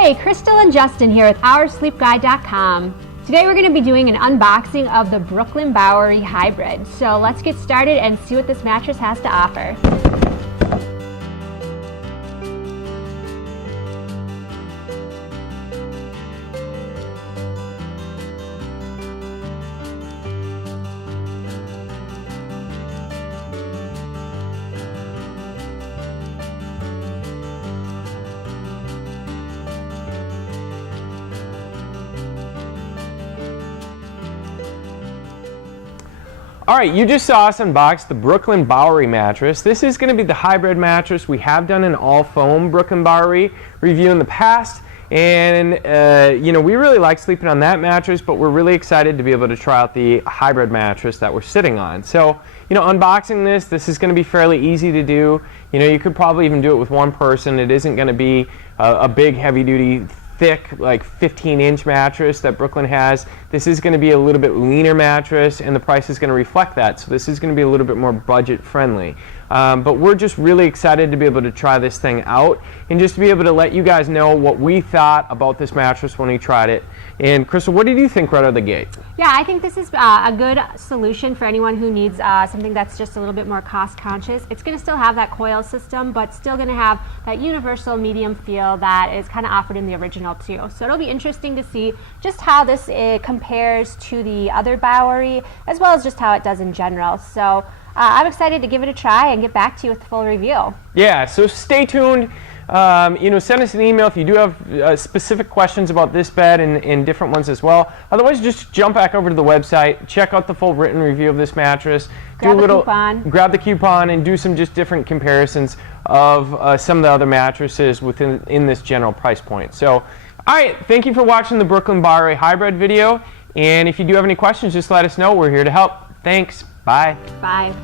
Hey, Crystal and Justin here with OurSleepGuide.com. Today we're going to be doing an unboxing of the Brooklyn Bowery Hybrid. So let's get started and see what this mattress has to offer. All right, you just saw us unbox the Brooklyn Bowery mattress. This is going to be the hybrid mattress. We have done an all-foam Brooklyn Bowery review in the past, and we really like sleeping on that mattress, but we're really excited to be able to try out the hybrid mattress that we're sitting on. So, unboxing this is going to be fairly easy to do. You could probably even do it with one person. It isn't going to be a big, heavy-duty, thick, like 15-inch mattress that Brooklyn has. This is going to be a little bit leaner mattress, and the price is going to reflect that. So this is going to be a little bit more budget friendly. But we're just really excited to be able to try this thing out and just to be able to let you guys know what we thought about this mattress when we tried it. And Crystal, what did you think right out of the gate? Yeah, I think this is a good solution for anyone who needs something that's just a little bit more cost conscious. It's going to still have that coil system, but still going to have that universal medium feel that is kind of offered in the original too. So it'll be interesting to see just how this compares to the other Bowery, as well as just how it does in general. So I'm excited to give it a try and get back to you with the full review. Yeah, so stay tuned. Send us an email if you do have specific questions about this bed and different ones as well. Otherwise, just jump back over to the website, check out the full written review of this mattress, grab the coupon, and do some just different comparisons of some of the other mattresses in this general price point. So, all right, thank you for watching the Brooklyn Bowery Hybrid video. And if you do have any questions, just let us know. We're here to help. Thanks. Bye. Bye.